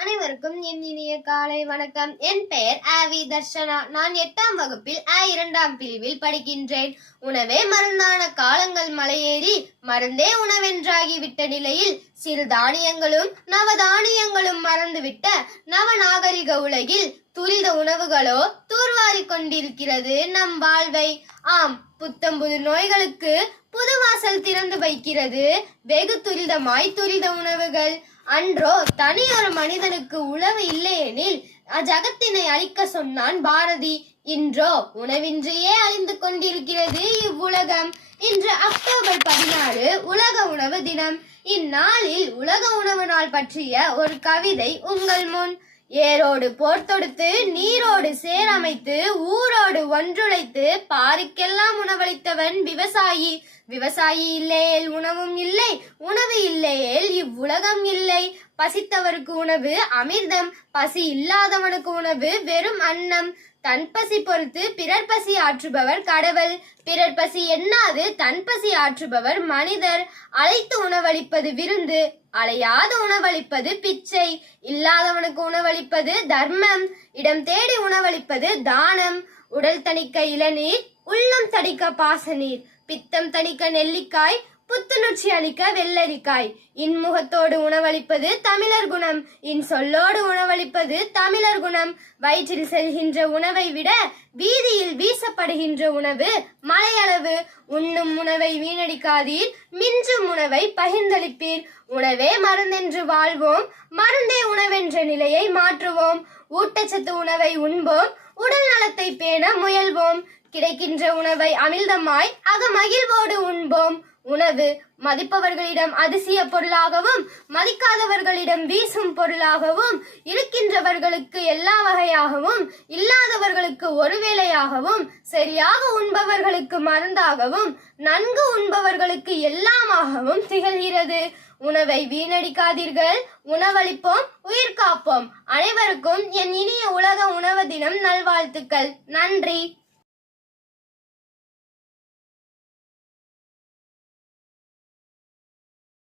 அனைவருக்கும் என் இனிய காலை வணக்கம். என் பெயர் ஆவி தர்ஷனா. நான் 8ஆம் வகுப்பில் 2ஆம் பிரிவில் படிக்கின்றேன். உணவே மருந்தான காலங்கள் மலையேறி மருந்தே உணவென்றாகிவிட்ட நிலையில் சிறு தானியங்களும் நவதானியங்களும் மறந்துவிட்ட நவநாகரிக உலகில் துரித உணவுகளோ தூர்வாரி கொண்டிருக்கிறது நம் வாழ்வை. ஆம், புத்தம்புது நோய்களுக்கு புது வாசல் திறந்து வைக்கிறது வெகு துரிதமாய் துரித உணவுகள். அன்றோ தனியொரு மனிதனுக்கு உணவு இல்லையெனில் அஜகத்தினை அழிக்க சொன்னான் பாரதி. இன்றோ உணவின்றியே அழிந்து கொண்டிருக்கிறது இவ்வுலகம். இன்று அக்டோபர் 16 உலக உணவு தினம். இந்நாளில் உலக உணவு நாள் பற்றிய ஒரு கவிதை உங்கள் முன். ஏரோடு போர் தொடுத்து நீரோடு சேரமைத்து ஊரோடு ஒன்றுழைத்து பாருக்கெல்லாம் உணவளித்தவன் விவசாயி. விவசாயி இல்லையேல் உணவும் இல்லை, உணவு இல்லையேல் இவ்வுலகம் இல்லை. பசித்தவருக்கு உணவு அமிர்தம், பசி இல்லாதவனுக்கு உணவு வெறும் அன்னம். தன் பசி பொறுத்து பிறர் பசி ஆற்றுபவர் கடவுள். பிறர் பசி எண்ணாது தன் பசி ஆற்றுபவர் மனிதர். அழைத்து உணவளிப்பது விருந்து, அலையாது உணவளிப்பது பிச்சை. இல்லாதவனுக்கு உணவளிப்பது தர்மம், இடம் தேடி உணவளிப்பது தானம். உடல் தணிக்க இளநீர், உள்ளம் தணிக்க பாசநீர், பித்தம் தணிக்க நெல்லிக்காய், புத்துணர்ச்சி அளிக்க வெள்ளரிக்காய். இன்முகத்தோடு உணவளிப்பது தமிழர் குணம், இன்சொல்லோடு உணவளிப்பது தமிழர் குணம். வயிற்றில் செல்கின்ற உணவை விட வீதியில் வீசப்படுகின்ற உணவு மலையளவு. உண்ணும் உணவை வீணடிக்காதீர், மிஞ்சும் உணவை பகிர்ந்தளிப்பீர். உணவே மருந்தென்று வாழ்வோம், மருந்தே உணவென்ற நிலையை மாற்றுவோம். ஊட்டச்சத்து உணவை உண்போம், உடல் நலத்தை பேண முயல்வோம். கிடைக்கின்ற உணவை அமிழ்தமாய் அகமகிழ்வோடு உண்போம். உணவு மதிப்பவர்களிடம் அதிசய பொருளாகவும் மதிக்காதவர்களிடம் வீசும் பொருளாகவும், இருக்கின்றவர்களுக்கு எல்லா வகையாகவும் இல்லாதவர்களுக்கு ஒரு வேளையாகவும், சரியாக உண்பவர்களுக்கு மருந்தாகவும் நன்கு உண்பவர்களுக்கு எல்லாமாகவும் திகழ்கிறது. உணவை வீணடிக்காதீர்கள், உணவளிப்போம், உயிர் காப்போம். அனைவருக்கும் என் இனிய உலக உணவு தினம் நல்வாழ்த்துக்கள். நன்றி.